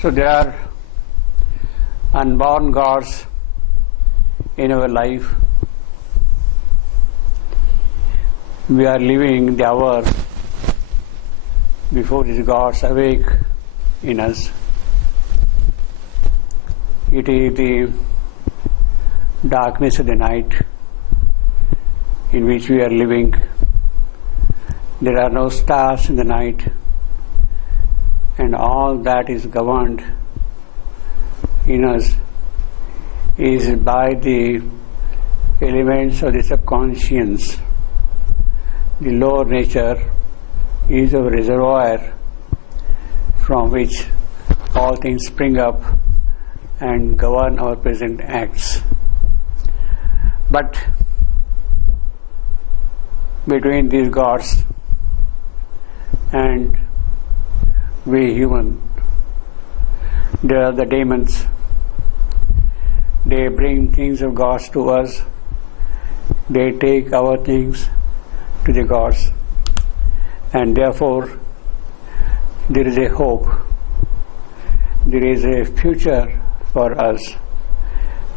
So there are unborn gods in our life. We are living the hour before these gods awake in us. It is the darkness of the night in which we are living. There are no stars in the night, and all that is governed in us is by the elements of the subconscious. The lower nature is a reservoir from which all things spring up and govern our present acts. But between these gods and we human, there are the demons. They bring things of gods to us. They take our things to the gods, and therefore there is a hope. There is a future for us,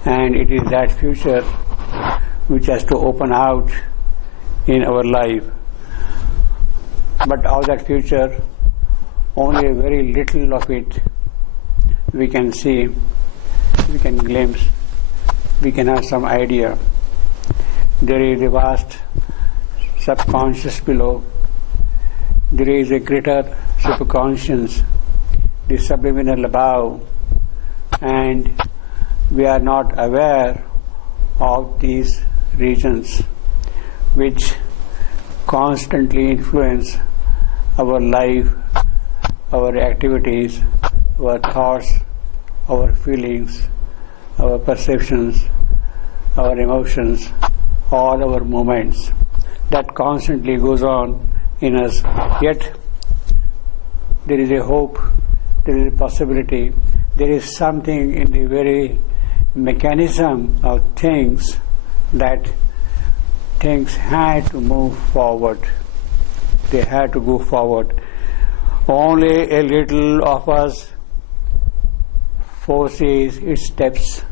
and it is that future which has to open out in our life. But of that future, only a very little of it we can see, we can glimpse, we can have some idea. There is a vast subconscious below. There is a greater subconscious, the subliminal above, and we are not aware of these regions which constantly influence our life, our activities, our thoughts, our feelings, our perceptions, our emotions, all our movements. That constantly goes on in us. Yet there is a hope, there is a possibility, there is something in the very mechanism of things that things had to move forward. They had to go forward. Only a little of us foresees its steps.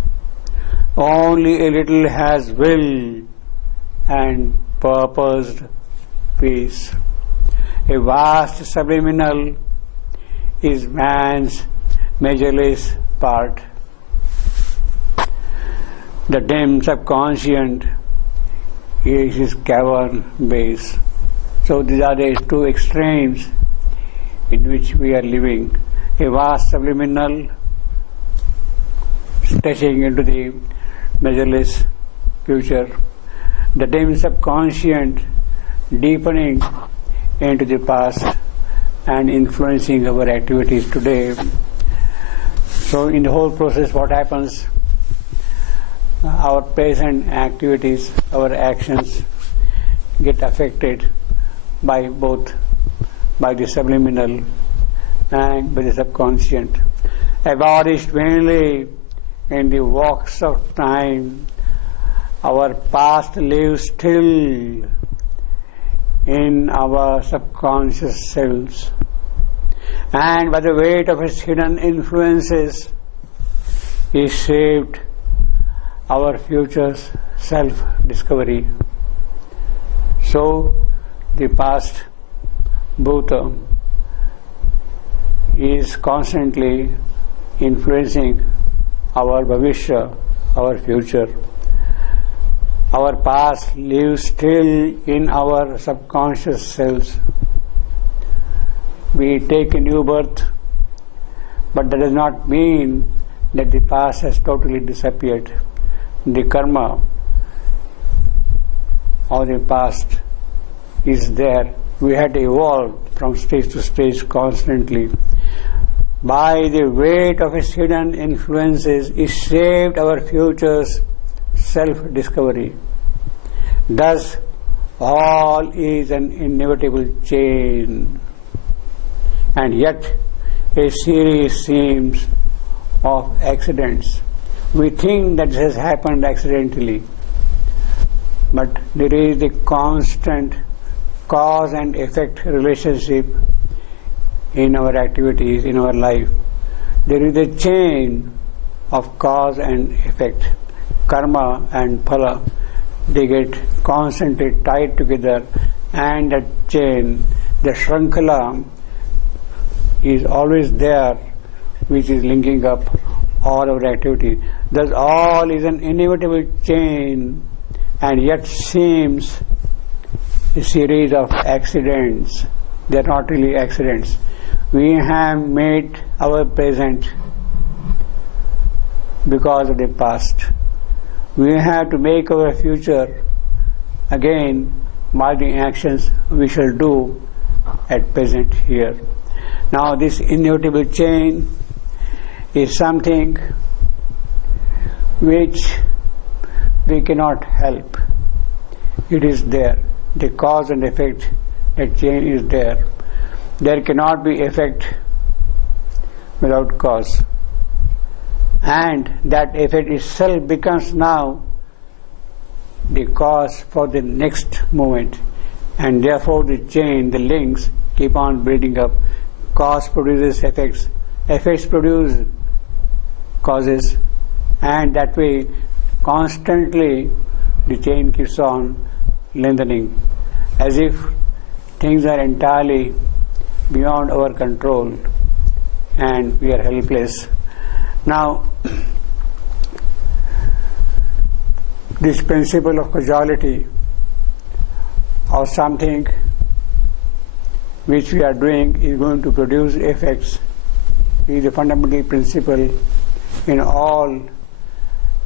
Only a little has will and purposed peace. A vast subliminal is man's measureless part. The dim subconscious is his cavern base. So these are the two extremes in which we are living. A vast subliminal stretching into the measureless future. The dim subconscious deepening into the past and influencing our activities today. So in the whole process, what happens? Our present activities, our actions get affected by both, by the subliminal and by the subconscious. Abolished mainly in the walks of time, our past lives still in our subconscious selves, and by the weight of its hidden influences is shaped our future's self-discovery. So the past Bhuta is constantly influencing our Bhavishya, our future. Our past lives still in our subconscious selves. We take a new birth, but that does not mean that the past has totally disappeared. The karma of the past is there. We had evolved from stage to stage constantly. By the weight of its hidden influences, it shaped our future's self-discovery. Thus, all is an inevitable chain, and yet a series seems of accidents. We think that this has happened accidentally, but there is the constant cause and effect relationship in our activities, in our life. There is a chain of cause and effect. Karma and phala, they get constantly tied together, and that chain, the shrankala, is always there, which is linking up all our activity. Thus all is an inevitable chain, and yet seems a series of accidents. They are not really accidents. We have made our present because of the past. We have to make our future again by the actions we shall do at present here. Now this inevitable chain is something which we cannot help. It is there. The cause and effect, that chain is there. There cannot be effect without cause. And that effect itself becomes now the cause for the next moment. And therefore the chain, the links keep on building up. Cause produces effects. Effects produce causes. And that way constantly the chain keeps on lengthening, as if things are entirely beyond our control and we are helpless. Now, this principle of causality, or something which we are doing is going to produce effects, is a fundamental principle in all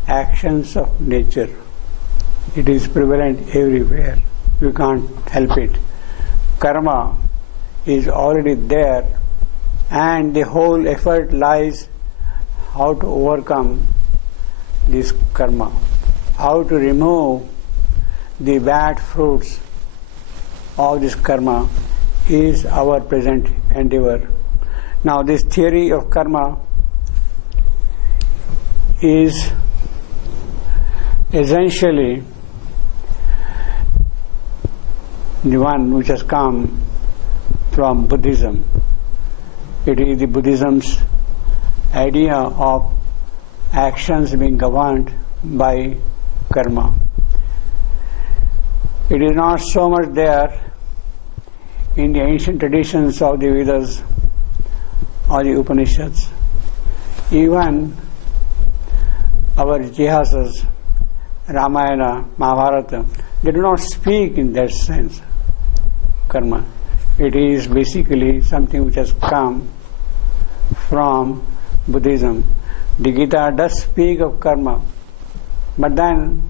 actions of nature. It is prevalent everywhere. You can't help it. Karma is already there, and the whole effort lies how to overcome this karma, how to remove the bad fruits of this karma is our present endeavor. Now this theory of karma is essentially the one which has come from Buddhism. It is the Buddhism's idea of actions being governed by karma. It is not so much there in the ancient traditions of the Vedas or the Upanishads. Even our Itihasas, Ramayana, Mahabharata, they do not speak in that sense, karma. It is basically something which has come from Buddhism. The Gita does speak of karma, but then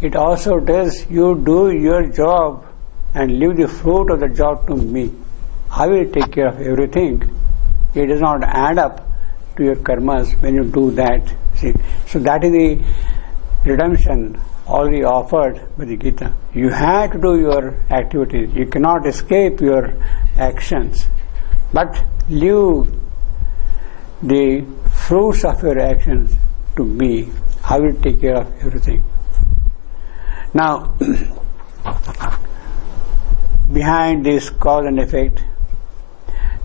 it also tells you do your job and leave the fruit of the job to me. I will take care of everything. It does not add up to your karmas when you do that. See? So that is the redemption already offered by the Gita. You have to do your activities. You cannot escape your actions. But leave the fruits of your actions to me. I will take care of everything. Now, behind this cause and effect,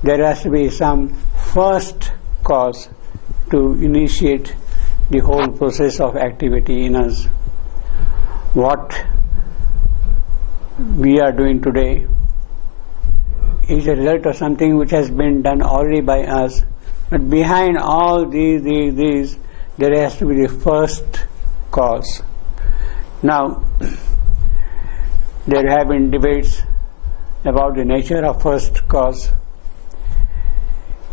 there has to be some first cause to initiate the whole process of activity in us. What we are doing today is a result of something which has been done already by us. But behind all these, there has to be the first cause. Now, there have been debates about the nature of first cause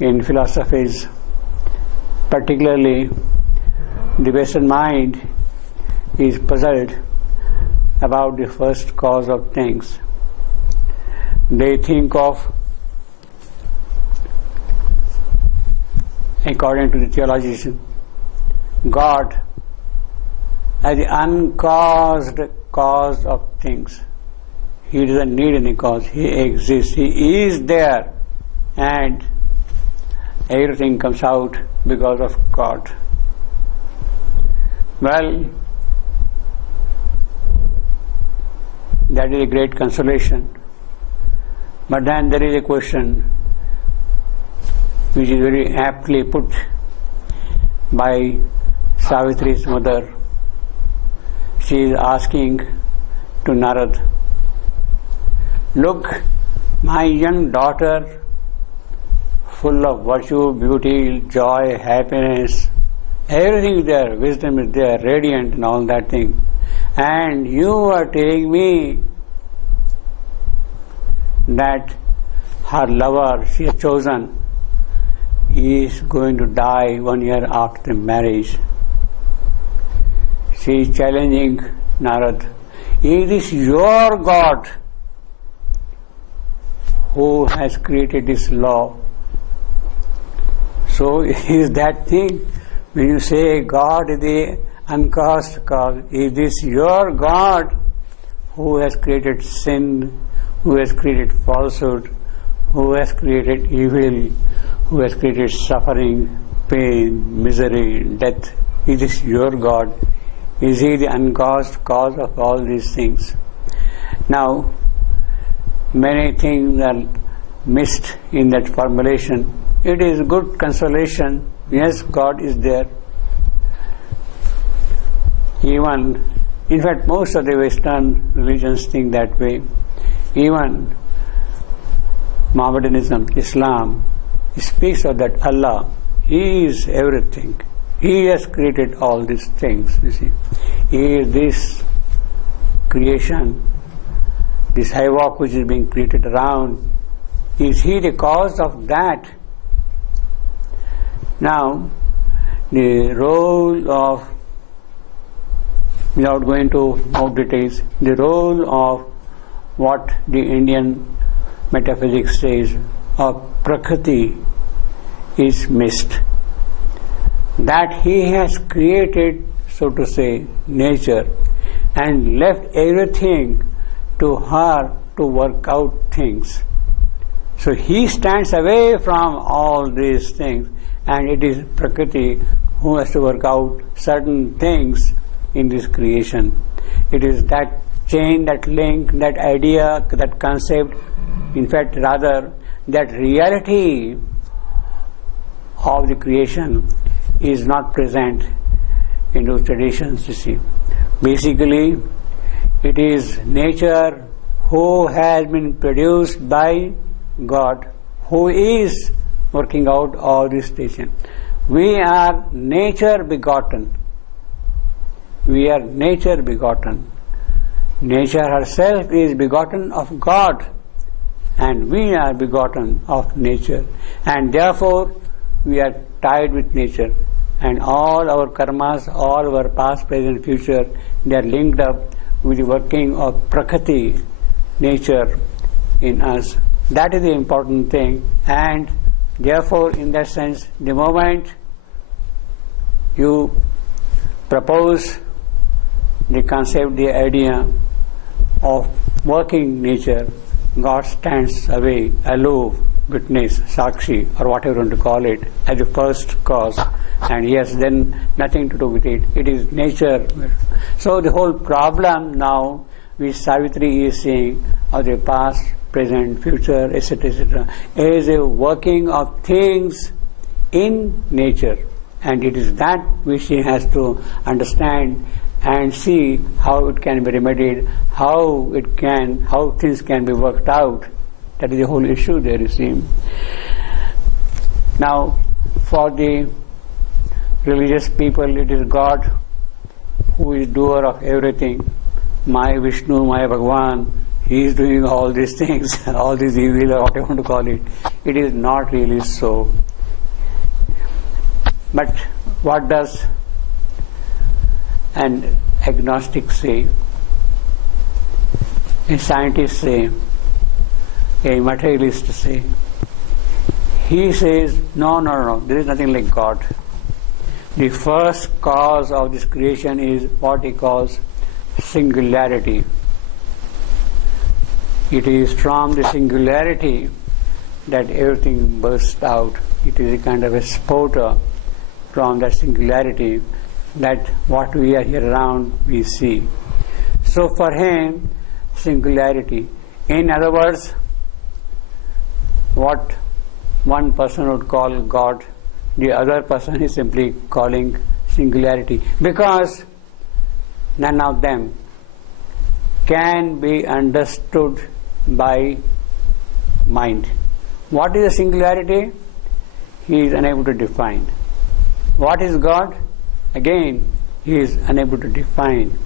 in philosophies. Particularly, the Western mind is puzzled about the first cause of things. They think of, according to the theologian, God as the uncaused cause of things. He doesn't need any cause. He exists. He is there, and everything comes out because of God. Well, that is a great consolation. But then there is a question which is very aptly put by Savitri's mother. She is asking to Narad, "Look, my young daughter, full of virtue, beauty, joy, happiness, everything is there, wisdom is there, radiant and all that thing. And you are telling me that her lover she has chosen is going to die 1 year after the marriage." She is challenging Narad, "Is this your God who has created this law?" So is that thing, when you say God is the uncaused cause, is this your God who has created sin, who has created falsehood, who has created evil, who has created suffering, pain, misery, death? Is this your God? Is He the uncaused cause of all these things? Now, many things are missed in that formulation. It is good consolation. Yes, God is there. Even, in fact, most of the Western religions think that way. Even Mohammedanism, Islam, speaks of that Allah. He is everything. He has created all these things, you see. He is this creation, this havoc which is being created around. Is He the cause of that? Now, the role of, without going to more details, the role of what the Indian metaphysics says of Prakriti is missed. That He has created, so to say, nature and left everything to her to work out things. So He stands away from all these things, and it is Prakriti who has to work out certain things in this creation. It is that chain, that link, that idea, that concept, in fact rather that reality of the creation is not present in those traditions, you see. Basically, it is nature who has been produced by God, who is working out all this creation. We are nature begotten. We are nature begotten. Nature herself is begotten of God, and we are begotten of nature. And therefore, we are tied with nature. And all our karmas, all our past, present, future, they are linked up with the working of Prakriti, nature, in us. That is the important thing. And therefore, in that sense, the moment you propose the concept, the idea of working nature, God stands away, aloof, witness, sakshi, or whatever you want to call it, as the first cause, and He has then nothing to do with it. It is nature. So the whole problem now, which Savitri is saying, of the past, present, future, etc., etc., is a working of things in nature, and it is that which she has to understand and see how it can be remedied, how things can be worked out. That is the whole issue there, you see. Now, for the religious people, it is God who is doer of everything. My Vishnu, my Bhagwan, He is doing all these things, all these evil, or whatever you want to call it. It is not really so. But what does an agnostic say, a scientist say, a materialist say? He says, no, there is nothing like God. The first cause of this creation is what he calls singularity. It is from the singularity that everything bursts out. It is a kind of a spouter from that singularity that what we are here around we see. So for him, singularity. In other words, what one person would call God, the other person is simply calling singularity, because none of them can be understood by mind. What is a singularity? He is unable to define. What is God? Again, he is unable to define.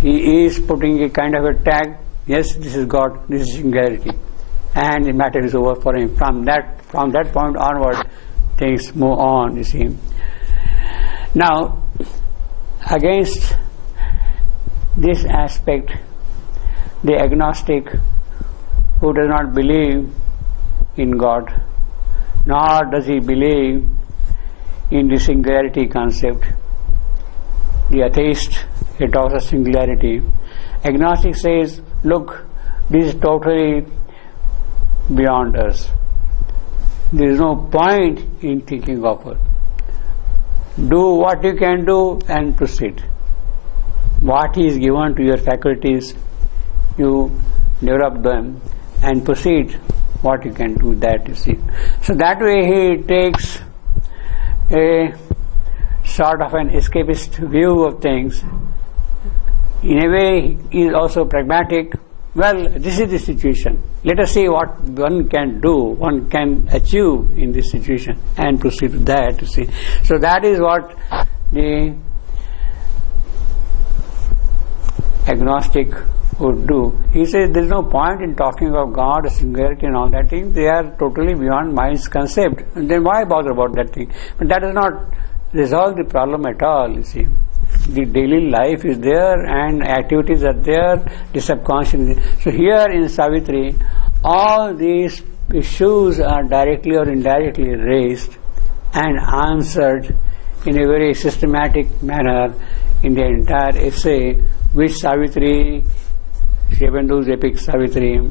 He is putting a kind of a tag, yes, this is God, this is singularity, and the matter is over for him. From that point onward, things move on, you see. Now, against this aspect, the agnostic who does not believe in God, nor does he believe in the singularity concept, the atheist, he talks of singularity. Agnostic says, look, this is totally beyond us. There is no point in thinking of it. Do what you can do and proceed. What is given to your faculties, you develop them and proceed what you can do, that you see. So that way he takes a sort of an escapist view of things. In a way, he is also pragmatic. Well, this is the situation. Let us see what one can do, one can achieve in this situation, and proceed with that, you see. So that is what the agnostic would do. He says there is no point in talking of God or singularity and all that thing. They are totally beyond mind's concept. And then why bother about that thing? But that does not resolve the problem at all, you see. The daily life is there and activities are there, the subconscious. So here in Savitri, all these issues are directly or indirectly raised and answered in a very systematic manner in the entire essay, which Savitri, Shrebendu's epic Savitri,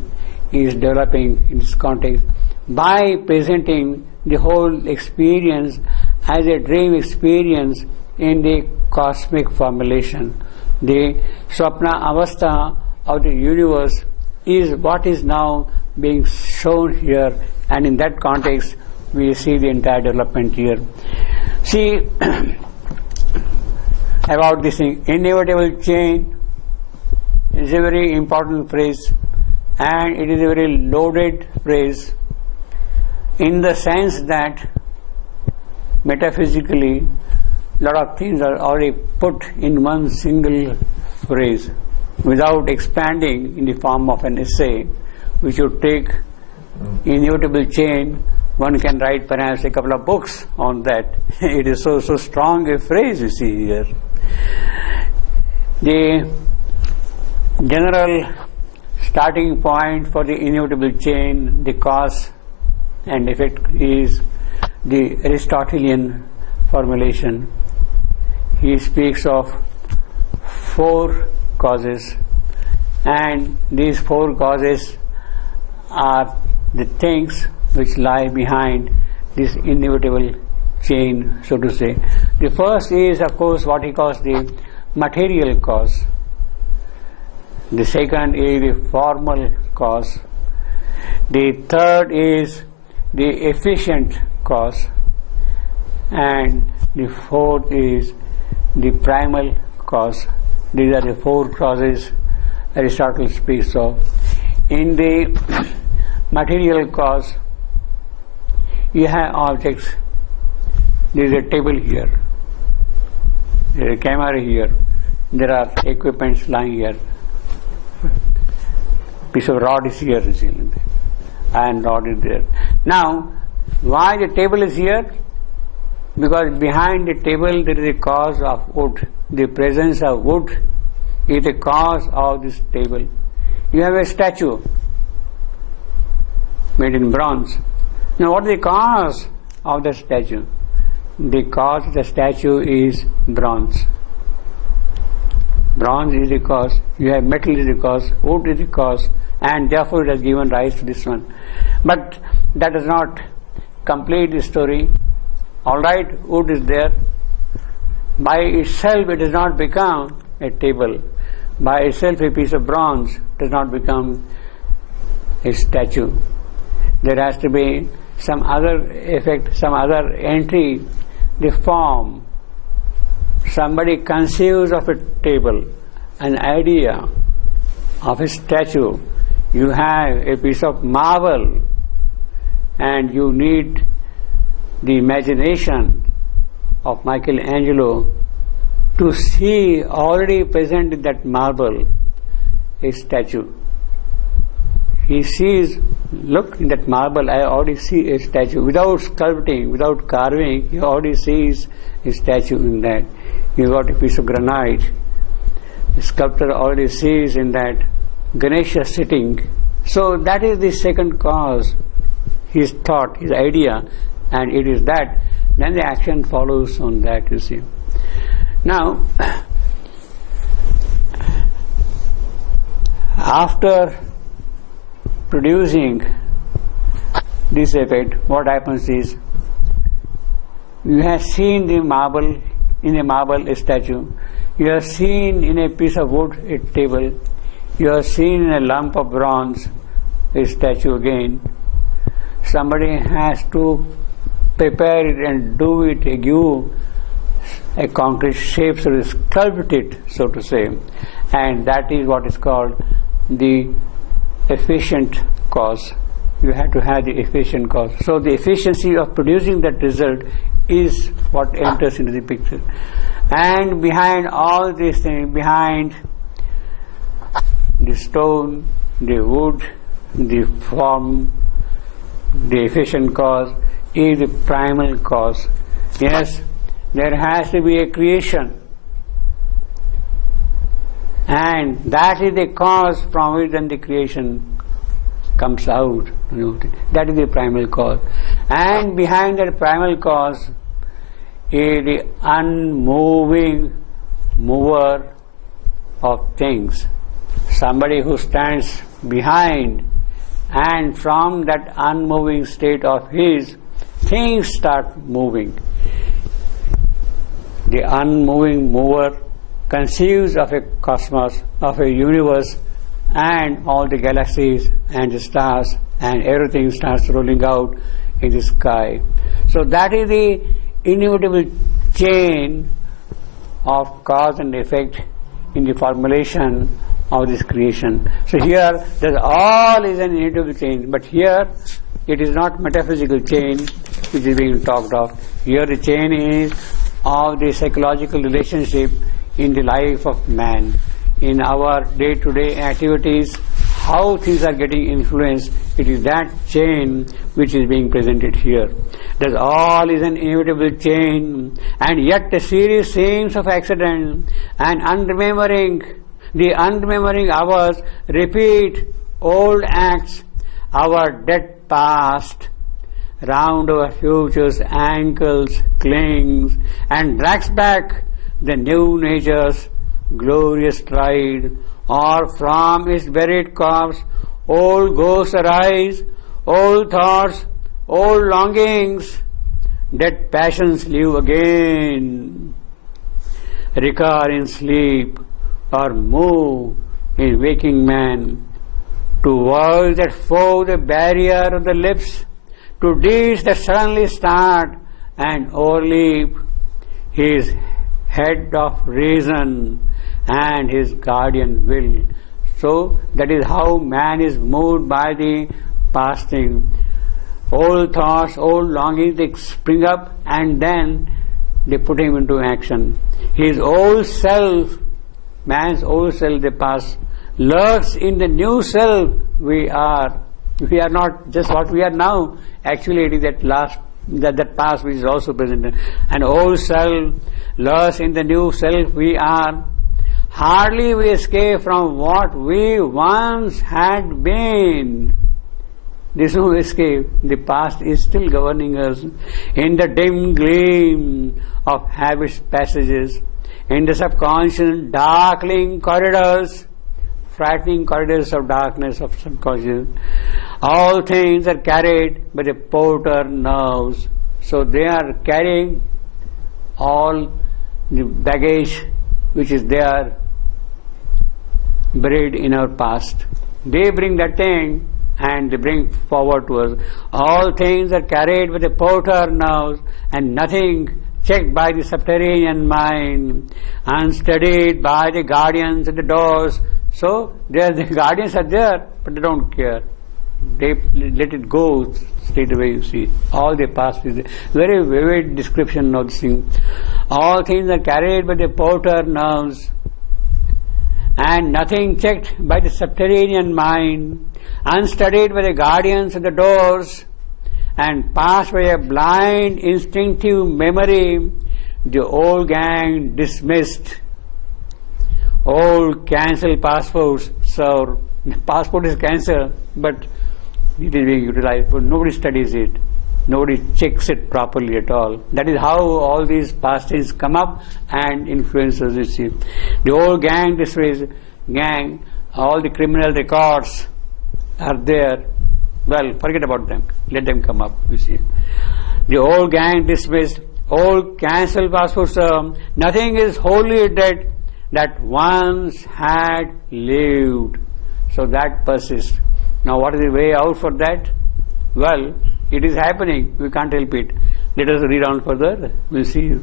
is developing in this context by presenting the whole experience as a dream experience in the cosmic formulation. The Swapna Avastha of the universe is what is now being shown here, and in that context we see the entire development here. See, about this thing, inevitable change is a very important phrase, and it is a very loaded phrase in the sense that metaphysically a lot of things are already put in one single phrase without expanding in the form of an essay, which would take inevitable change. One can write perhaps a couple of books on that. It is so strong a phrase you see here. The general starting point for the inevitable chain, the cause and effect, is the Aristotelian formulation. He speaks of 4 causes, and these 4 causes are the things which lie behind this inevitable chain, so to say. The first is, of course, what he calls the material cause. The second is the formal cause. The third is the efficient cause. And the fourth is the primal cause. These are the 4 causes Aristotle speaks of. In the material cause, you have objects. There is a table here, there is a camera here, there are equipments lying here, piece of rod is here, and rod is there. Now, why the table is here? Because behind the table there is a cause of wood. The presence of wood is the cause of this table. You have a statue made in bronze. Now, what is the cause of the statue? The cause of the statue is bronze. Bronze is the cause, you have metal is the cause, wood is the cause, and therefore it has given rise to this one. But that does not complete the story. Alright, wood is there. By itself it does not become a table. By itself a piece of bronze does not become a statue. There has to be some other effect, some other entry, the form. Somebody conceives of a table, an idea of a statue. You have a piece of marble and you need the imagination of Michelangelo to see already present in that marble a statue. He sees, look, in that marble I already see a statue. Without sculpting, without carving, he already sees a statue in that. You got a piece of granite. The sculptor already sees in that Ganesha sitting. So that is the second cause, his thought, his idea, and it is that. Then the action follows on that, you see. Now, after producing this effect, what happens is, you have seen the marble, in a marble a statue, you have seen in a piece of wood a table, you have seen in a lump of bronze a statue again. Somebody has to prepare it and do it, give a concrete shape, so to sculpt it, so to say, and that is what is called the efficient cause. You have to have the efficient cause. So the efficiency of producing that result is what enters into the picture. And behind all these things, behind the stone, the wood, the form, the efficient cause is the primal cause. Yes, there has to be a creation, and that is the cause from which then the creation comes out. That is the primal cause. And behind that primal cause is the unmoving mover of things. Somebody who stands behind, and from that unmoving state of his, things start moving. The unmoving mover conceives of a cosmos, of a universe, and all the galaxies and the stars, and everything starts rolling out in the sky. So that is the inevitable chain of cause and effect in the formulation of this creation. So here, that all is an inevitable chain, but here it is not metaphysical chain which is being talked of. Here the chain is of the psychological relationship in the life of man, in our day-to-day activities, how things are getting influenced. It is that chain which is being presented here. That all is an inevitable chain, and yet a series seems of accident and the unremembering hours repeat old acts, our dead past round our future's ankles clings and drags back the new nature's glorious stride, or from its buried corpse old ghosts arise, old thoughts, old longings, dead passions live again, recur in sleep, or move in waking man, to words that foe the barrier of the lips, to deeds that suddenly start and overleap his head of reason and his guardian will. So that is how man is moved by the past thing. Old thoughts, old longings, they spring up and then they put him into action. His old self, man's old self, the past, lurks in the new self we are. We are not just what we are now. Actually, it is that past which is also present. And old self lurks in the new self we are. Hardly we escape from what we once had been. There is no escape. The past is still governing us in the dim gleam of habits' passages, in the subconscious darkling corridors, frightening corridors of darkness of subconscious. All things are carried by the porter nerves. So they are carrying all the baggage which is there buried in our past. They bring that thing and they bring forward to us. All things are carried with the porter nerves, and nothing checked by the subterranean mind, unstudied by the guardians at the doors. So the guardians are there, but they don't care. They let it go straight away, you see. All they pass is a very vivid description of this thing. All things are carried by the porter nerves, and nothing checked by the subterranean mind, unstudied by the guardians at the doors, and passed by a blind instinctive memory. The old gang dismissed. Old cancelled passports, sir. The passport is cancelled, but it is being utilized, but nobody studies it. Nobody checks it properly at all. That is how all these past things come up and influence us, you see. The old gang dismissed, all the criminal records are there. Well, forget about them. Let them come up, you see. The old gang dismissed, old cancelled passports, nothing is wholly dead that once had lived. So that persists. Now what is the way out for that? Well, it is happening. We can't help it. Let us read on further. We'll see.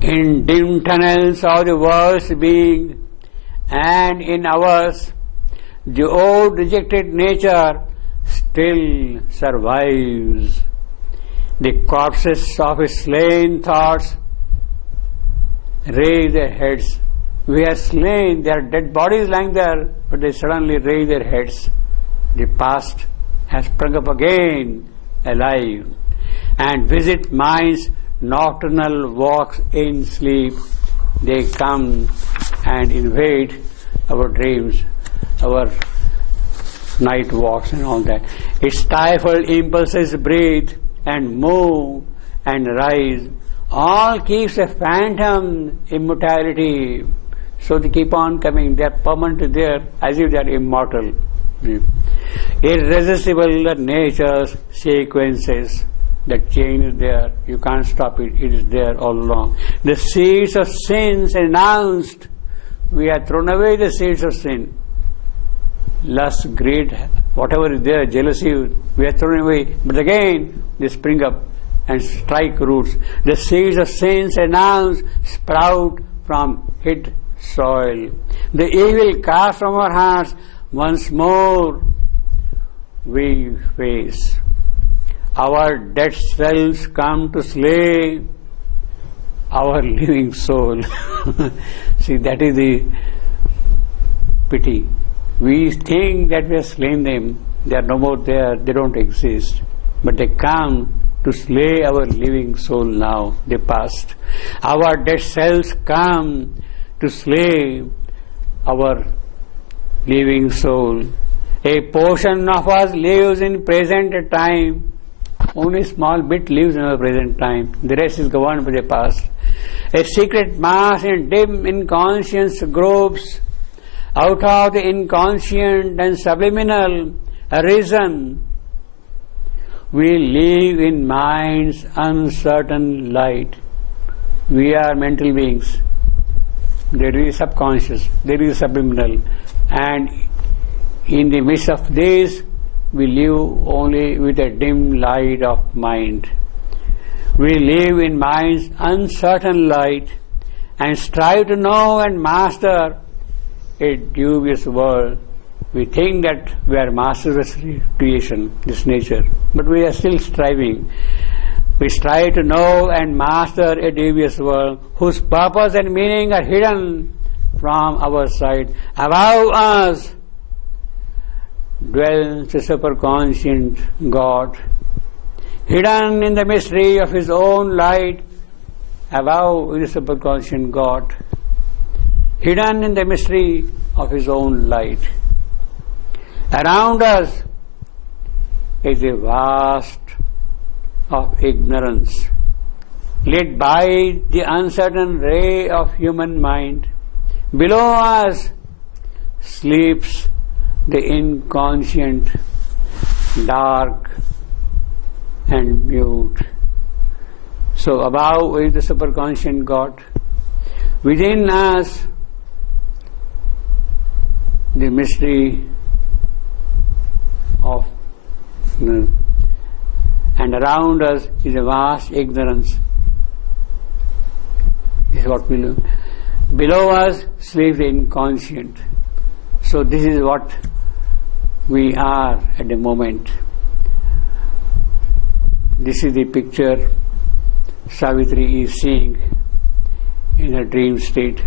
In dim tunnels of the world's being, and in ours, the old rejected nature still survives. The corpses of his slain thoughts raise their heads. We are slain, there are dead bodies lying there, but they suddenly raise their heads. The past has sprung up again, alive, and visit mind's nocturnal walks in sleep. They come and invade our dreams, our night walks and all that. Its stifled impulses breathe and move and rise. All keeps a phantom immortality. So they keep on coming. They are permanent there as if they are immortal. Irresistible nature's sequences. That chain is there. You can't stop it. It is there all along. The seeds of sins announced. We have thrown away the seeds of sin. Lust, greed, whatever is there, jealousy, we have thrown away. But again, they spring up and strike roots. The seeds of sins announced sprout from hid soil. The evil cast from our hearts once more we face. Our dead selves come to slay our living soul. See, that is the pity. We think that we have slain them. They are no more there. They don't exist. But they come to slay our living soul now. They passed. Our dead selves come to slay our living soul. A portion of us lives in present time. Only a small bit lives in our present time. The rest is governed by the past. A secret mass in dim inconscience gropes out of the inconscient and subliminal arisen. We live in mind's uncertain light. We are mental beings. There is subconscious, there is subliminal, and in the midst of this, we live only with a dim light of mind. We live in mind's uncertain light and strive to know and master a dubious world. We think that we are masters of creation, this nature, but we are still striving. We strive to know and master a dubious world whose purpose and meaning are hidden from our sight. Above us dwells the superconscient God, hidden in the mystery of His own light. Above is the superconscient God, hidden in the mystery of His own light. Around us is a vast of ignorance, lit by the uncertain ray of human mind. Below us sleeps the inconscient, dark and mute. So above is the superconscient God. Within us, the mystery of and around us is a vast ignorance. This is what we learn. Below us sleeps the inconscient. So this is what we are at the moment. This is the picture Savitri is seeing in her dream state.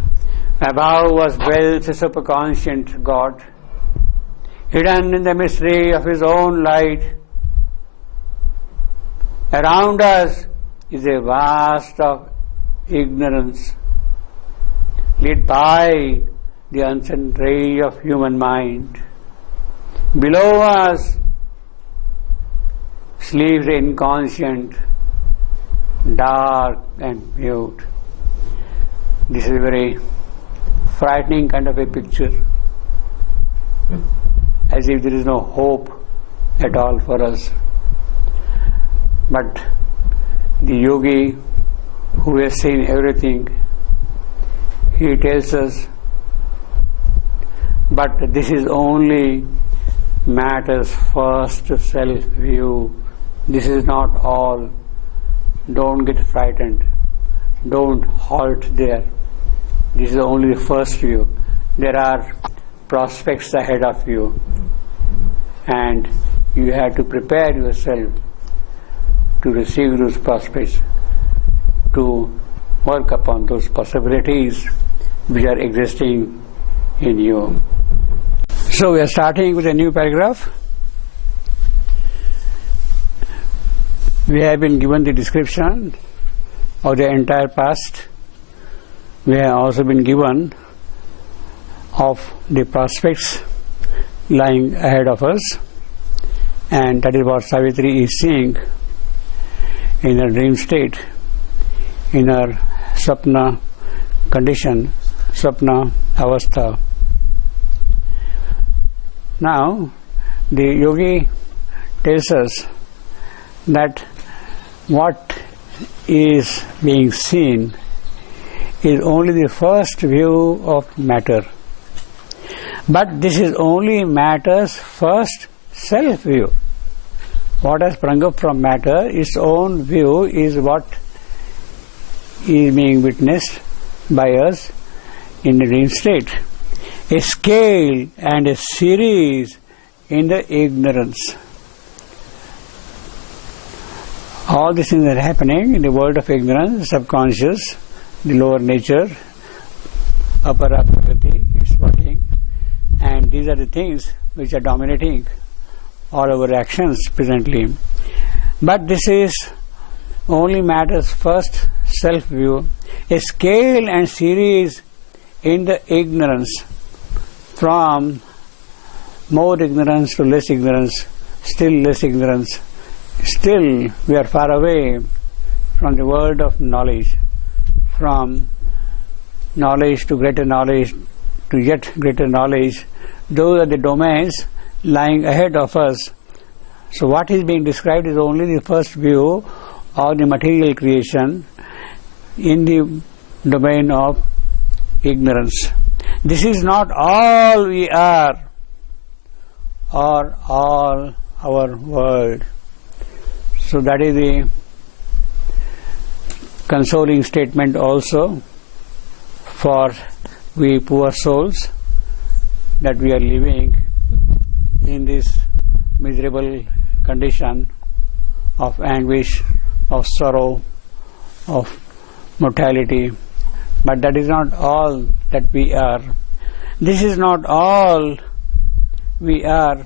Above was dwells a superconscient God, hidden in the mystery of His own light. Around us is a vast of ignorance, lit by the uncertain ray of human mind. Below us sleeps the inconscient, dark and mute. This is a very frightening kind of a picture, as if there is no hope at all for us. But the yogi who has seen everything, he tells us, but this is only matter's first self-view. This is not all. Don't get frightened. Don't halt there. This is only the first view. There are prospects ahead of you, and you have to prepare yourself to receive those prospects, to work upon those possibilities which are existing in you. So we are starting with a new paragraph. We have been given the description of the entire past. We have also been given of the prospects lying ahead of us, and that is what Savitri is seeing in her dream state, in her Swapna condition, Swapna Avastha. Now, the yogi tells us that what is being seen is only the first view of matter. But this is only matter's first self-view. What has sprung up from matter, its own view, is what is being witnessed by us in the dream state. A scale and a series in the ignorance. All these things are happening in the world of ignorance, subconscious, the lower nature, upper prakriti is working, and these are the things which are dominating all our actions presently. But this is only matter's first self-view, a scale and series in the ignorance, from more ignorance to less ignorance, still less ignorance. Still we are far away from the world of knowledge, from knowledge to greater knowledge to yet greater knowledge. Those are the domains lying ahead of us. So what is being described is only the first view of the material creation in the domain of ignorance. This is not all we are or all our world. So that is the consoling statement also for we poor souls, that we are living in this miserable condition of anguish, of sorrow, of mortality. But that is not all that we are. This is not all we are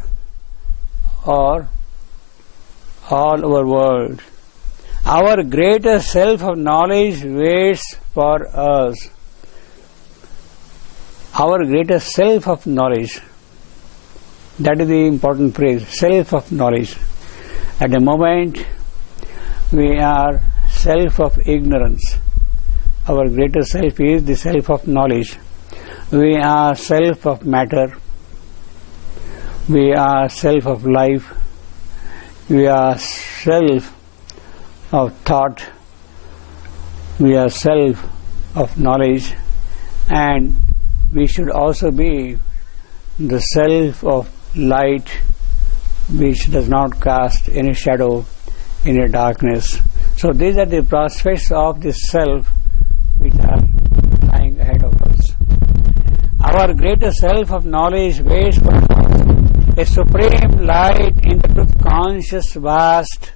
or all our world. Our greater self of knowledge waits for us. Our greater self of knowledge. That is the important phrase, self of knowledge. At the moment, we are self of ignorance. Our greater self is the self of knowledge. We are self of matter. We are self of life. We are self of thought. We are self of knowledge. And we should also be the self of light, which does not cast any shadow, any darkness. So these are the prospects of the self which are lying ahead of us. Our greater self of knowledge waits for us, a supreme light in the truth conscious vast,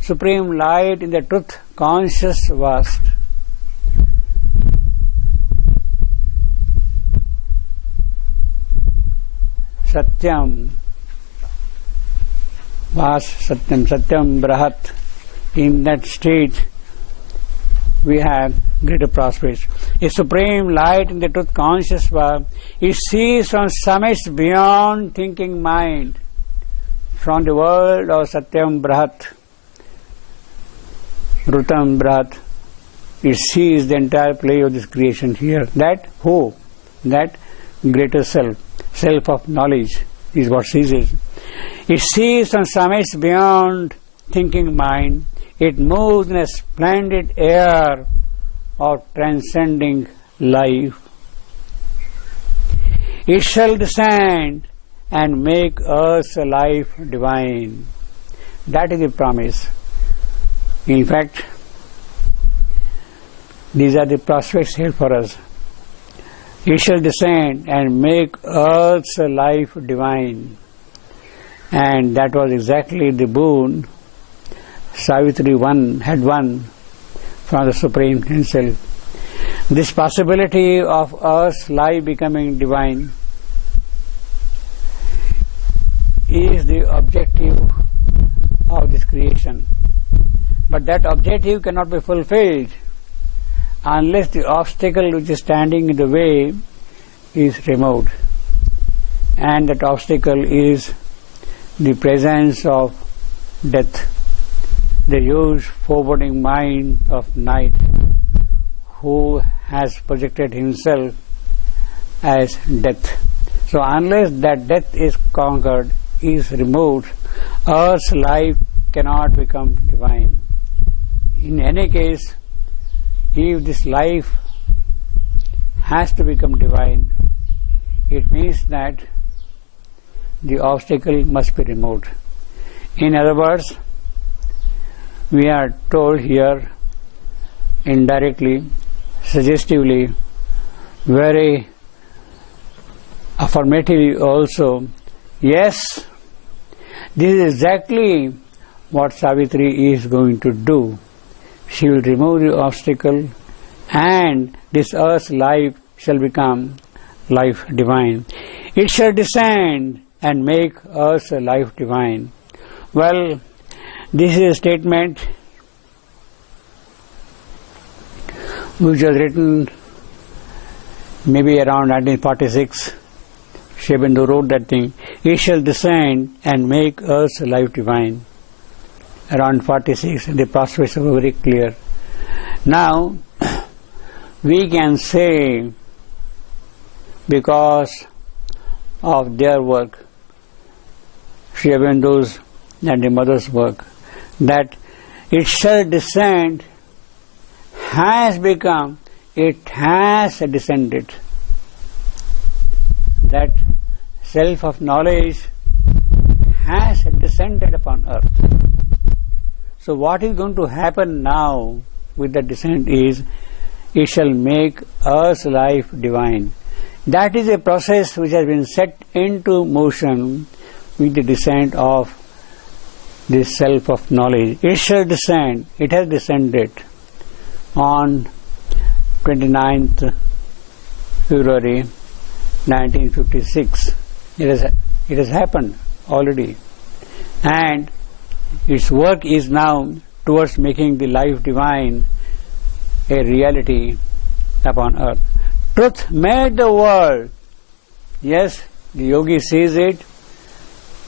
supreme light in the truth conscious vast. Satyam vas satyam, satyam brahat. In that state we have greater prospects. A supreme light in the truth conscious vast. It sees from summits beyond thinking mind, from the world of Satyam Brahat, Rutam Brahat. It sees the entire play of this creation here. That who? That greater self, self of knowledge is what sees it. It sees from summits beyond thinking mind. It moves in a splendid air of transcending life. It shall descend and make us a life divine. That is the promise. In fact, these are the prospects here for us. It shall descend and make us a life divine. And that was exactly the boon Savitri had won from the Supreme Himself. This possibility of us life becoming divine is the objective of this creation. But that objective cannot be fulfilled unless the obstacle which is standing in the way is removed. And that obstacle is the presence of death, the huge foreboding mind of night, who has projected himself as death. So unless that death is conquered, is removed, Earth's life cannot become divine. In any case, if this life has to become divine, it means that the obstacle must be removed. In other words, we are told here indirectly, suggestively, very affirmatively also, yes, this is exactly what Savitri is going to do. She will remove the obstacle and this earth's life shall become life divine. It shall descend and make us a life divine. Well, this is a statement which was written maybe around 1946. Sri Aurobindo wrote that thing. It shall descend and make us a life divine. Around 46, the prospects were very clear. Now, we can say, because of their work, Sri Aurobindo's and the mother's work, that it shall descend has become, it has descended. That self of knowledge has descended upon earth. So what is going to happen now with the descent is, it shall make us life divine. That is a process which has been set into motion with the descent of this self of knowledge. It shall descend, it has descended on 29th February 1956. It has happened already. And its work is now towards making the life divine a reality upon earth. Truth made the world. Yes, the yogi sees it.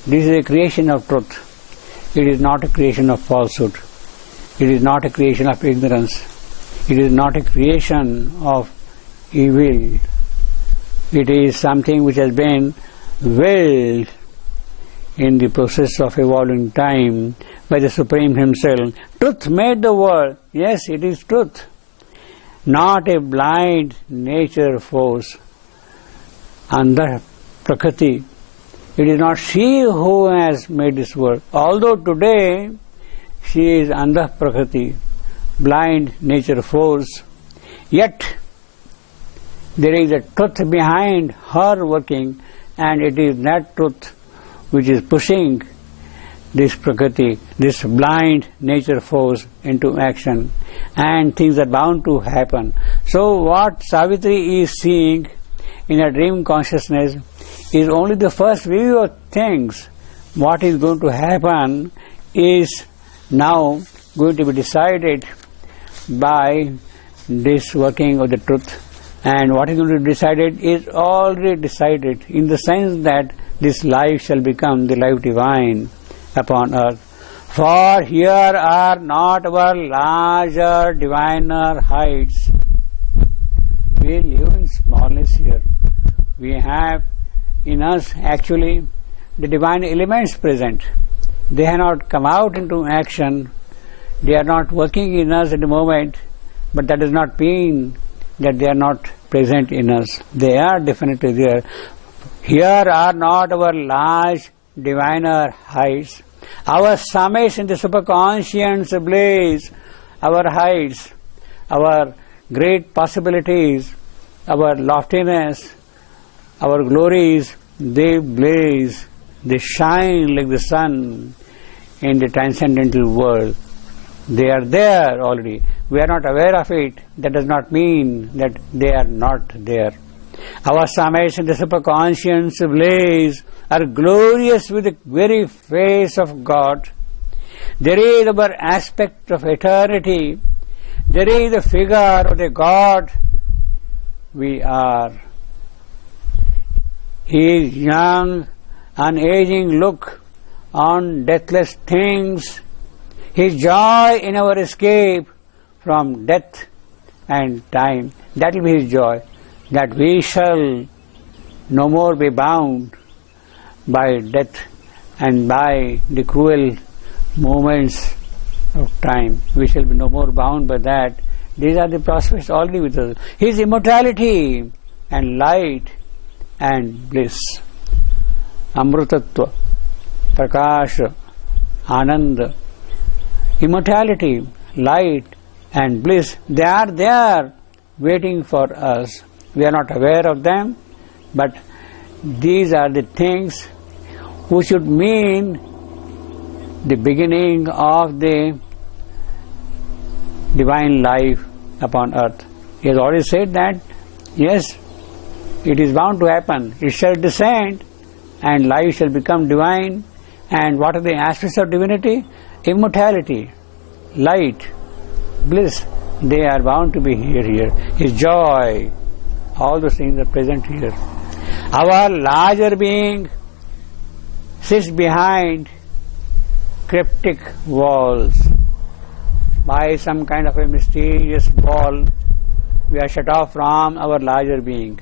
This is a creation of truth. It is not a creation of falsehood. It is not a creation of ignorance. It is not a creation of evil. It is something which has been willed in the process of evolving time by the Supreme Himself. Truth made the world. Yes, it is truth. Not a blind nature force. Andhar Prakriti It is not she who has made this world. Although today she is Andha Prakriti, blind nature force, yet there is a truth behind her working, and it is that truth which is pushing this Prakriti, this blind nature force into action, and things are bound to happen. So what Savitri is seeing in a dream consciousness is only the first view of things. What is going to happen is now going to be decided by this working of the truth, and what is going to be decided is already decided, in the sense that this life shall become the life divine upon earth. For here are not our larger, diviner heights. We live in smallness here. We have in us actually the divine elements present. They have not come out into action. They are not working in us at the moment, but that does not mean that they are not present in us. They are definitely there. Here are not our large, diviner heights. Our summits in the superconscious blaze, our heights, our great possibilities, our loftiness, our glories, they blaze, they shine like the sun in the transcendental world. They are there already. We are not aware of it. That does not mean that they are not there. Our summits in the superconscious blaze are glorious with the very face of God. There is our aspect of eternity. There is the figure of the God we are. His young, unaging look on deathless things, His joy in our escape from death and time, that will be His joy, that we shall no more be bound by death and by the cruel moments of time. We shall be no more bound by that. These are the prospects already with us. His immortality and light and bliss. Amrutatva, Prakasha, Ananda, immortality, light and bliss, they are there waiting for us. We are not aware of them, but these are the things which should mean the beginning of the divine life upon earth. He has already said that, yes, it is bound to happen. It shall descend and life shall become divine. And what are the aspects of divinity? Immortality, light, bliss, they are bound to be here. His joy, all those things are present here. Our larger being sits behind cryptic walls. By some kind of a mysterious wall, we are shut off from our larger being.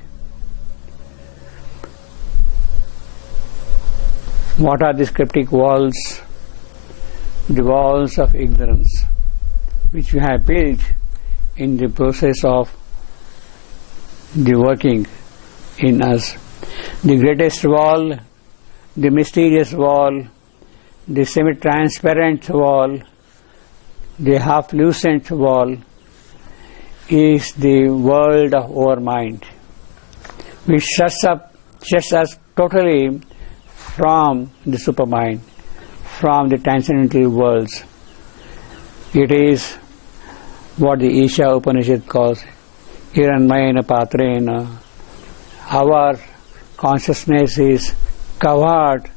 What are these cryptic walls? The walls of ignorance, which we have built in the process of the working in us. The greatest wall, the mysterious wall, the semi-transparent wall, the half-lucent wall is the world of our mind, which shuts us totally from the supermind, from the transcendental worlds. It is what the Isha Upanishad calls Hiranmayena Patrena. Our consciousness is covered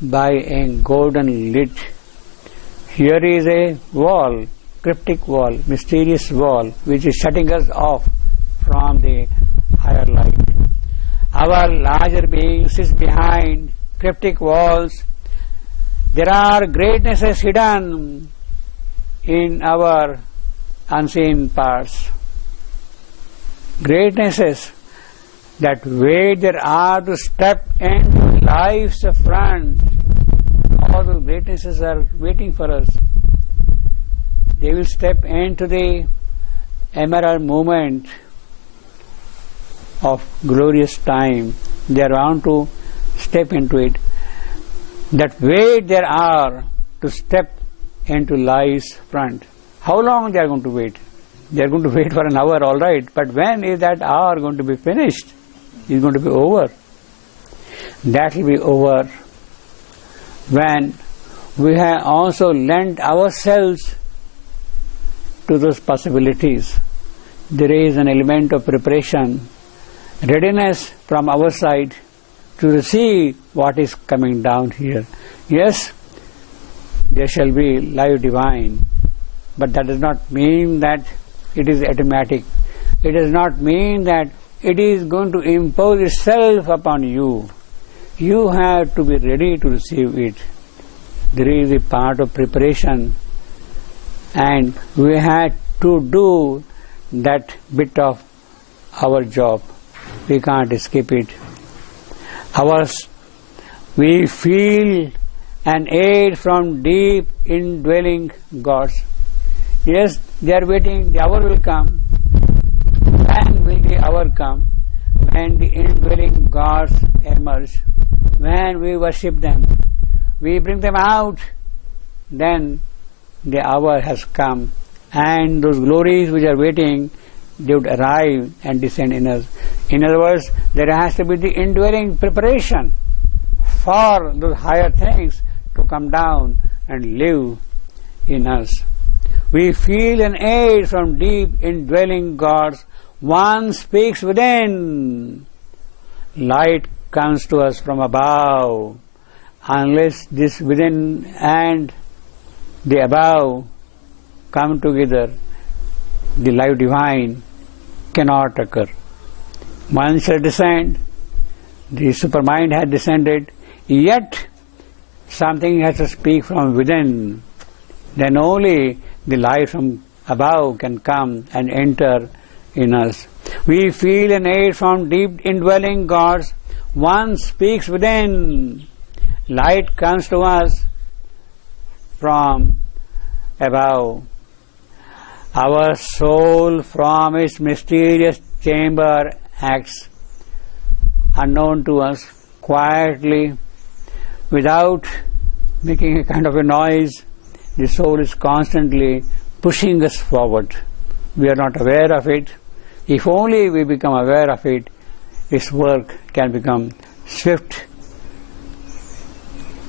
by a golden lid. Here is a wall, cryptic wall, mysterious wall, which is shutting us off from the higher light. Our larger being sits behind cryptic walls. There are greatnesses hidden in our unseen parts. Greatnesses that wait their hour to step into life's front. All those greatnesses are waiting for us. They will step into the emerald moment of glorious time. They are bound to step into it. that wait there are to step into life's front. How long they are going to wait? They are going to wait for an hour, all right, but when is that hour going to be finished? It's going to be over. That will be over when we have also lent ourselves to those possibilities. There is an element of preparation, readiness from our side to receive what is coming down here. Yes, there shall be life divine, but that does not mean that it is automatic. It does not mean that it is going to impose itself upon you. You have to be ready to receive it. There is a part of preparation, and we had to do that bit of our job. We can't escape it. We feel an aid from deep indwelling gods. Yes, they are waiting, the hour will come. When will the hour come? When the indwelling gods emerge, when we worship them, we bring them out, then the hour has come, and those glories which are waiting, they would arrive and descend in us. In other words, there has to be the indwelling preparation for those higher things to come down and live in us. We feel an aid from deep indwelling gods. One speaks within. Light comes to us from above. Unless this within and the above come together, the life divine cannot occur. One shall descend, the supermind has descended, yet something has to speak from within. Then only the life from above can come and enter in us. We feel an aid from deep indwelling gods. One speaks within. Light comes to us from above. Our soul from its mysterious chamber acts unknown to us, quietly, without making a kind of a noise. The soul is constantly pushing us forward. We are not aware of it. If only we become aware of it, its work can become swift,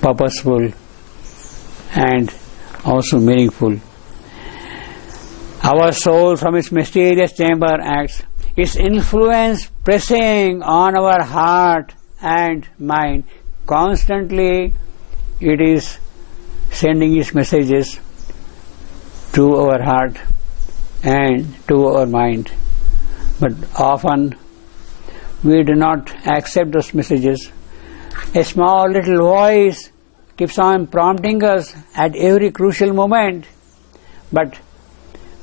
purposeful, and also meaningful. Our soul from its mysterious chamber acts, its influence pressing on our heart and mind. Constantly it is sending its messages to our heart and to our mind. But often we do not accept those messages. A small little voice keeps on prompting us at every crucial moment, but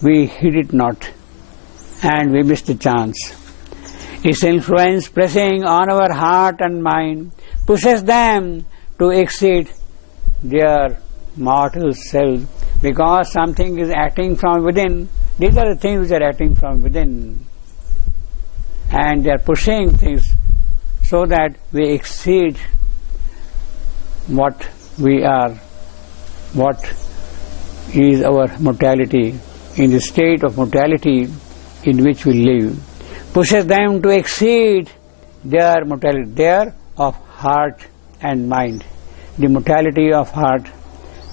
we heed it not, and we miss the chance. Its influence pressing on our heart and mind pushes them to exceed their mortal self, because something is acting from within. These are the things which are acting from within, and they are pushing things so that we exceed what we are, what is our mortality, in the state of mortality in which we live. Pushes them to exceed their mortality, their of heart and mind. The mortality of heart,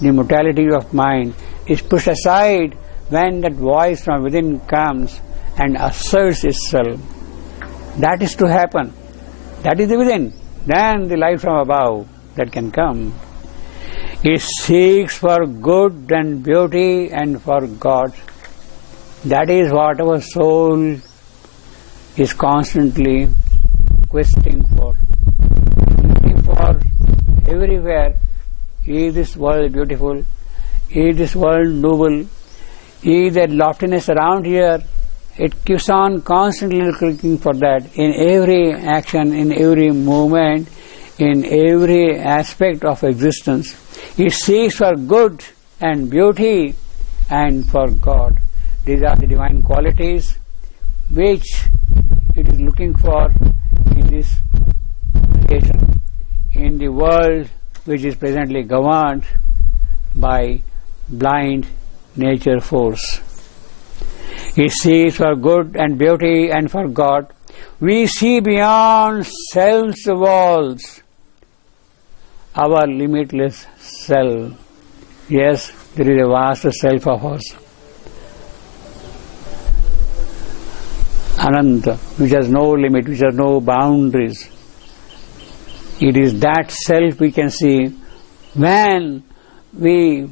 the mortality of mind is pushed aside when that voice from within comes and asserts itself. That is to happen. That is the within. Then the life from above that can come. It seeks for good and beauty and for God. That is what our soul is constantly questing for. Looking for everywhere. Is this world beautiful? Is this world noble? Is there loftiness around here? It keeps on constantly looking for that in every action, in every movement, in every aspect of existence. It seeks for good and beauty and for God. These are the divine qualities which it is looking for in this creation, in the world which is presently governed by blind nature force. It sees for good and beauty and for God. We see beyond self's walls our limitless self. Yes, there is a vast self of us, Ananta, which has no limit, which has no boundaries. It is that self we can see. When we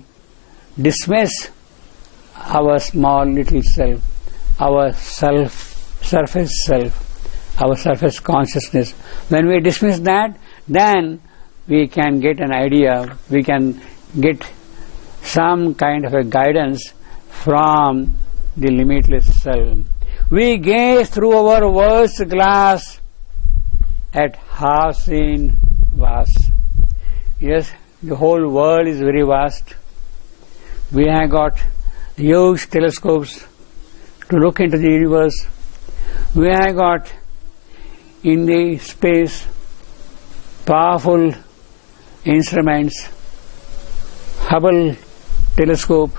dismiss our small little self, our surface self, our surface consciousness, when we dismiss that, then we can get an idea, we can get some kind of a guidance from the limitless self. We gaze through our world's glass at half-seen vast. Yes, the whole world is very vast. We have got huge telescopes to look into the universe. We have got in the space powerful instruments, Hubble telescope,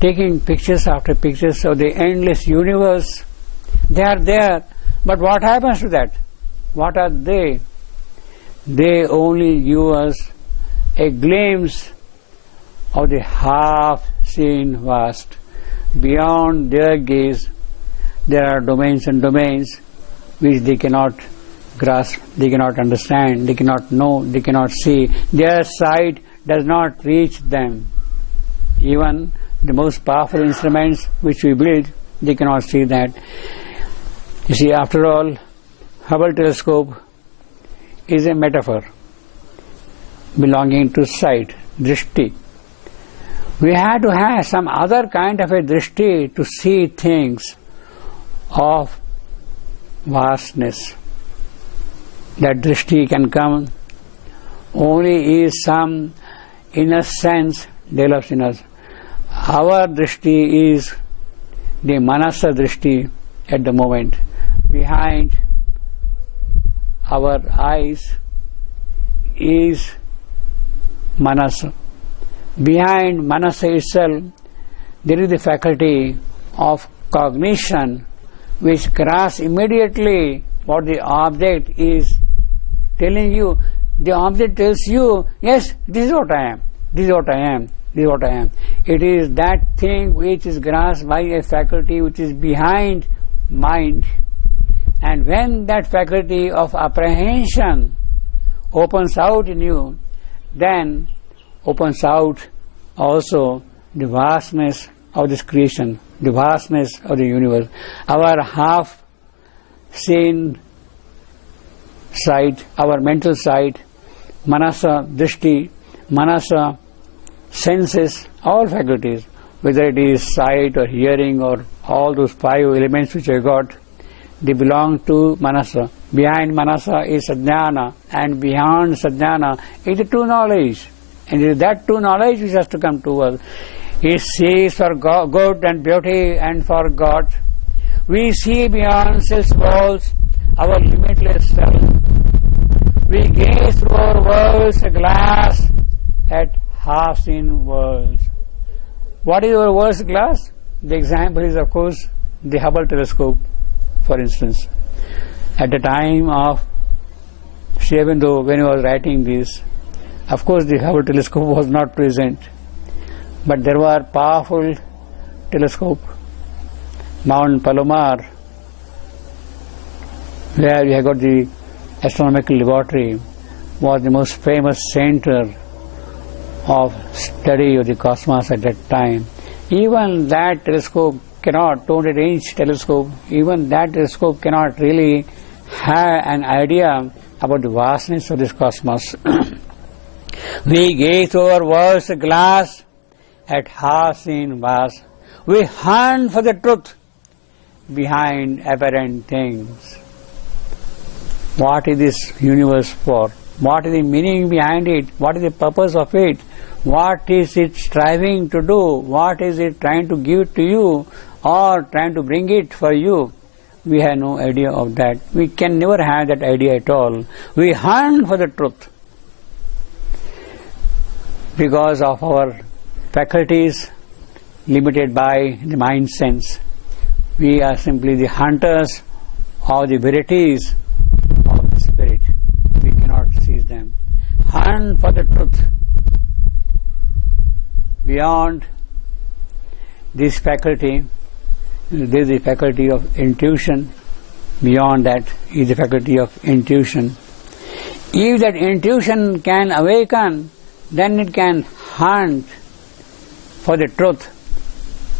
taking pictures after pictures of the endless universe. They are there, but what happens to that? What are they? They only give us a glimpse of the half-seen vast. Beyond their gaze, there are domains and domains which they cannot grasp, they cannot understand, they cannot know, they cannot see. Their sight does not reach them. Even the most powerful instruments which we build, they cannot see that. You see, after all, Hubble telescope is a metaphor belonging to sight, drishti. We had to have some other kind of a drishti to see things of vastness. That drishti can come only is some inner sense develops in us. Our drishti is the manasa drishti at the moment. Behind our eyes is manasa. Behind manasa itself, there is the faculty of cognition which grasps immediately what the object is telling you. The object tells you, yes, this is what I am, this is what I am, this is what I am. It is that thing which is grasped by a faculty which is behind mind. And when that faculty of apprehension opens out in you, then opens out also the vastness of this creation, the vastness of the universe. Our half-seen sight, our mental sight, manasa, drishti, manasa, senses, all faculties, whether it is sight or hearing or all those five elements which I got, they belong to manasa. Behind manasa is sajnana, and beyond sajnana is the true knowledge. And it is that true knowledge which has to come to us. It sees for good and beauty and for God. We see beyond self's walls our limitless self. We gaze through our world's glass at half-seen worlds. What is our world's glass? The example is, of course, the Hubble telescope, for instance. At the time of Sri Aurobindo, when he was writing this, of course the Hubble telescope was not present, but there were powerful telescopes. Mount Palomar, where we have got the astronomical laboratory, was the most famous center of study of the cosmos at that time. Even that telescope cannot, 200-inch telescope, even that telescope cannot really have an idea about the vastness of this cosmos. We gaze through our world's glass at half-seen vast. We hunt for the truth behind apparent things. What is this universe for? What is the meaning behind it? What is the purpose of it? What is it striving to do? What is it trying to give to you or trying to bring it for you? We have no idea of that. We can never have that idea at all. We hunt for the truth. because of our faculties limited by the mind sense. We are simply the hunters of the verities of the spirit. We cannot seize them. Hunt for the truth. Beyond this faculty, there is the faculty of intuition. Beyond that is the faculty of intuition. If that intuition can awaken, then it can hunt for the truth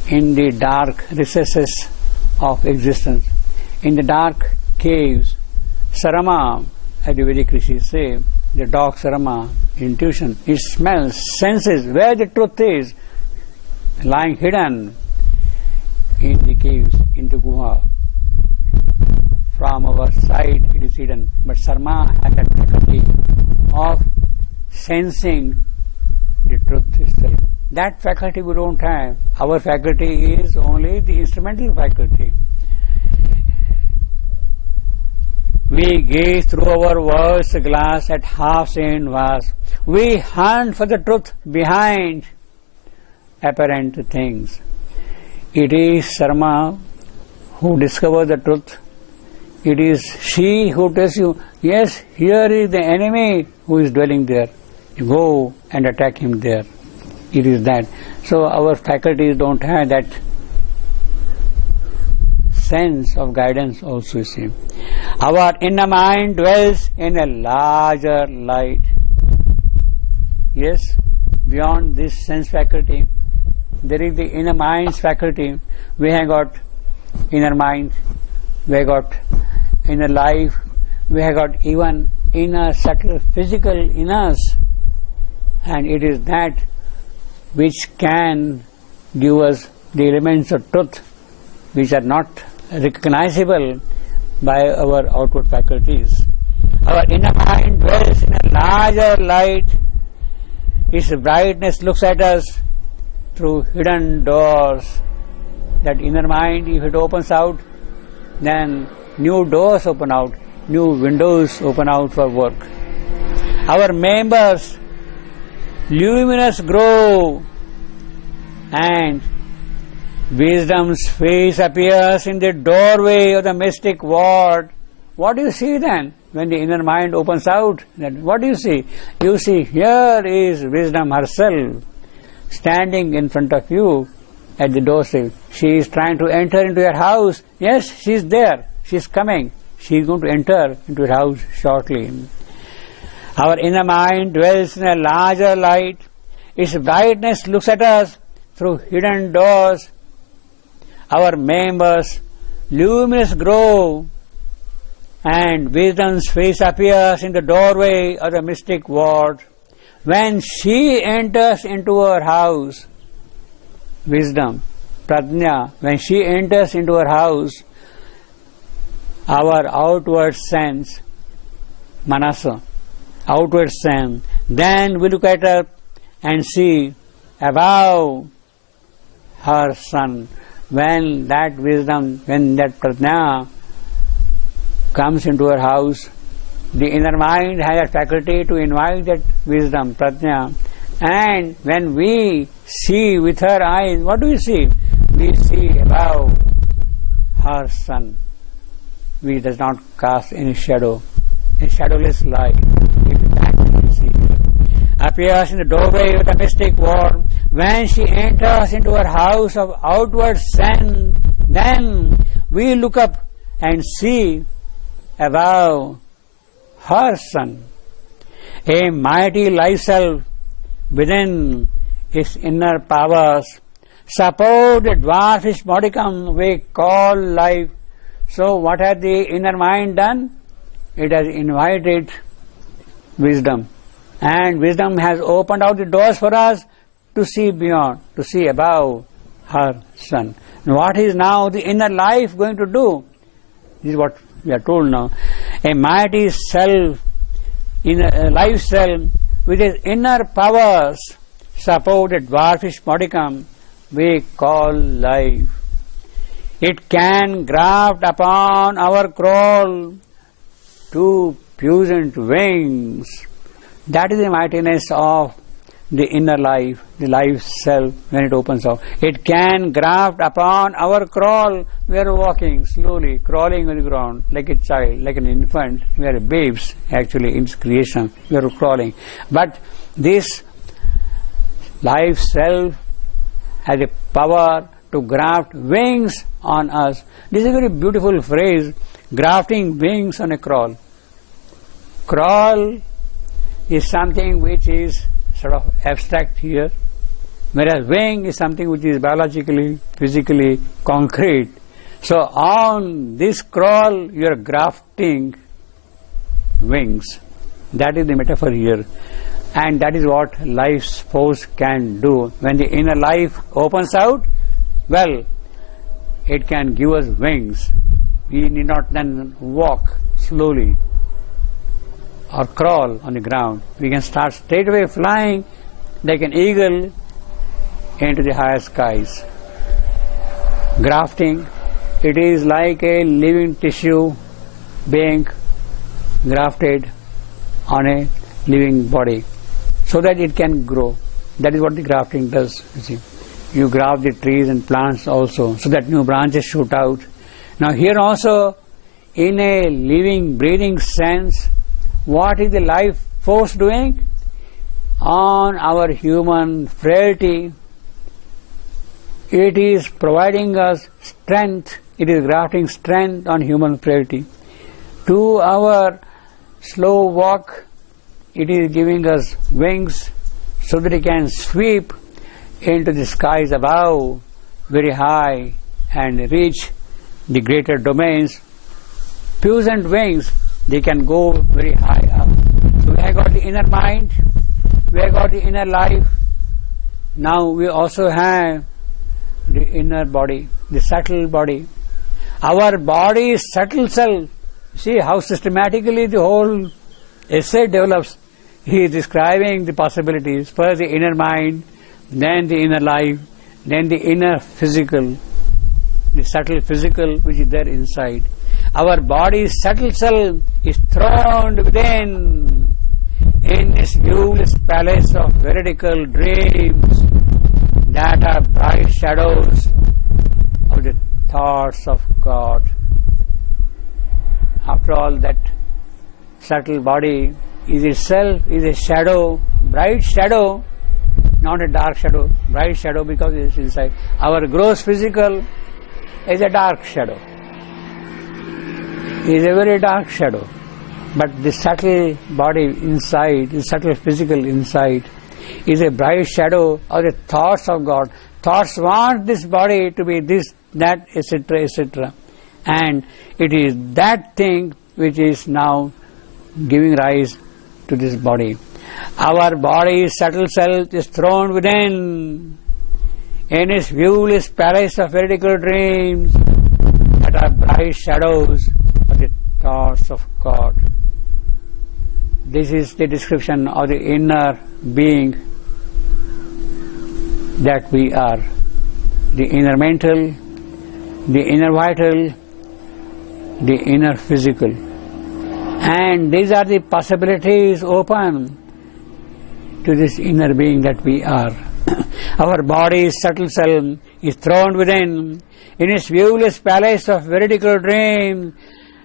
in the dark recesses of existence, in the dark caves. Sarama, as the Vedic rishis say, the dog Sarama, intuition, it smells, senses where the truth is, lying hidden in the caves, in the guha. From our sight it is hidden, but Sarma has that faculty of sensing the truth itself. That faculty we don't have. Our faculty is only the instrumental faculty. We gaze through our world's glass at half-seen vase. We hunt for the truth behind apparent things. It is Sarma who discovers the truth. It is she who tells you, yes, here is the enemy who is dwelling there. You go and attack him there. It is that. So our faculties don't have that sense of guidance also, you see. Our inner mind dwells in a larger light. Yes, beyond this sense faculty, there is the inner mind's faculty. We have got inner mind, we have got inner life, we have got even inner subtle physical in us, and it is that which can give us the elements of truth which are not recognizable by our outward faculties. Our inner mind dwells in a larger light. Its brightness looks at us through hidden doors. That inner mind, if it opens out, then new doors open out, new windows open out for work. Our members luminous grow, and wisdom's face appears in the doorway of the mystic ward. What do you see then? When the inner mind opens out, then what do you see? You see, here is wisdom herself standing in front of you at the doorstep. She is trying to enter into your house. Yes, she is there. She is coming. She is going to enter into your house shortly. Our inner mind dwells in a larger light. Its brightness looks at us through hidden doors. Our members luminous grow, and wisdom's face appears in the doorway of the mystic ward. When she enters into her house, wisdom, prajna, when she enters into her house, our outward sense, manasa, outward sense, then we look at her and see above her son. When that wisdom, when that prajna comes into her house, the inner mind has a faculty to invite that wisdom, prajna, and when we see with her eyes, what do we see? We see above her son, which does not cast any shadow, a shadowless light. It is that which we see. Appears in the doorway of the mystic ward. When she enters into her house of outward sense, then we look up and see above her son a mighty life self within its inner powers support the dwarfish modicum we call life. So what has the inner mind done? It has invited wisdom, and wisdom has opened out the doors for us to see beyond, to see above her son. And what is now the inner life going to do? This is what we are told now. A mighty self, inner life self, with its inner powers support a dwarfish modicum we call life. It can graft upon our crawl two puissant wings. That is the mightiness of the inner life, the life self, when it opens out. It can graft upon our crawl. We are walking slowly, crawling on the ground like a child, like an infant. We are babes, actually, in creation. We are crawling. But this life self has a power to graft wings on us. This is a very beautiful phrase, grafting wings on a crawl. Crawl is something which is sort of abstract here, whereas wing is something which is biologically, physically concrete. So on this crawl you are grafting wings. That is the metaphor here. And that is what life's force can do. When the inner life opens out, well, it can give us wings. We need not then walk slowly or crawl on the ground. We can start straight away flying like an eagle into the higher skies. Grafting, it is like a living tissue being grafted on a living body so that it can grow. That is what the grafting does, you see. You graft the trees and plants also so that new branches shoot out. Now here also, in a living, breathing sense, what is the life force doing? On our human frailty, it is providing us strength, it is grafting strength on human frailty. To our slow walk, it is giving us wings so that it can sweep into the skies above very high and reach the greater domains. Puissant wings, they can go very high up. So we have got the inner mind, we have got the inner life. Now we also have the inner body, the subtle body. Our body's subtle self. See how systematically the whole essay develops. He is describing the possibilities. First the inner mind, then the inner life, then the inner physical, the subtle physical which is there inside. Our body's subtle self is throned within in this viewless palace of veridical dreams that are bright shadows of the thoughts of God. After all, that subtle body is itself is a shadow, bright shadow, not a dark shadow, bright shadow because it is inside. Our gross physical is a dark shadow. It is a very dark shadow. But the subtle body inside, the subtle physical inside, is a bright shadow of the thoughts of God. Thoughts want this body to be this, that, etc., etc. And it is that thing which is now giving rise to this body. Our body's subtle self is thrown within in its viewless palace of veridical dreams that are bright shadows of the thoughts of God. This is the description of the inner being that we are. The inner mental, the inner vital, the inner physical. And these are the possibilities open to this inner being that we are. Our body's subtle self is thrown within in its viewless palace of veridical dreams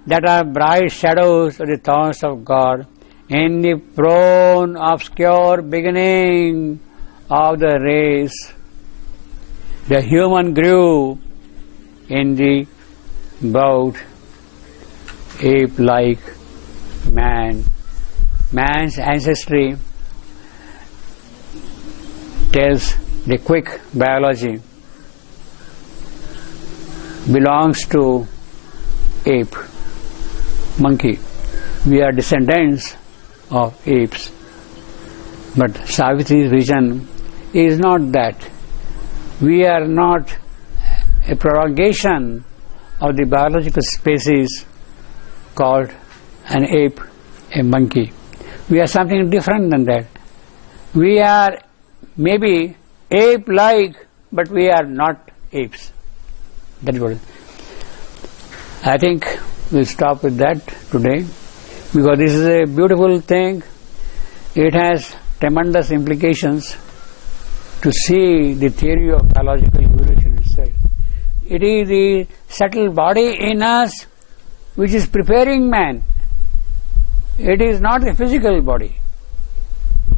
that are bright shadows of the thoughts of God. In the prone, obscure beginning of the race, the human grew in the bowed ape-like man. Man's ancestry tells the quick biology belongs to ape, monkey. We are descendants of apes. But Savitri's vision is not that. We are not a prolongation of the biological species called an ape, a monkey. We are something different than that. We are maybe ape-like, but we are not apes. That is what it is. I think we'll stop with that today, because this is a beautiful thing. It has tremendous implications to see the theory of biological evolution itself. It is the subtle body in us which is preparing man. It is not the physical body.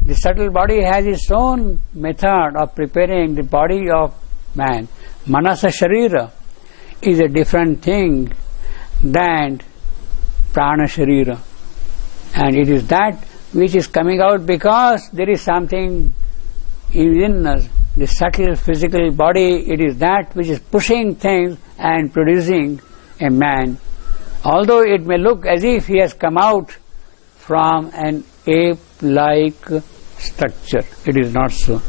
The subtle body has its own method of preparing the body of man. Manasa Sharira is a different thing than Prana Sharira. And it is that which is coming out because there is something within us. The subtle physical body, it is that which is pushing things and producing a man. Although it may look as if he has come out from an ape-like structure, it is not so.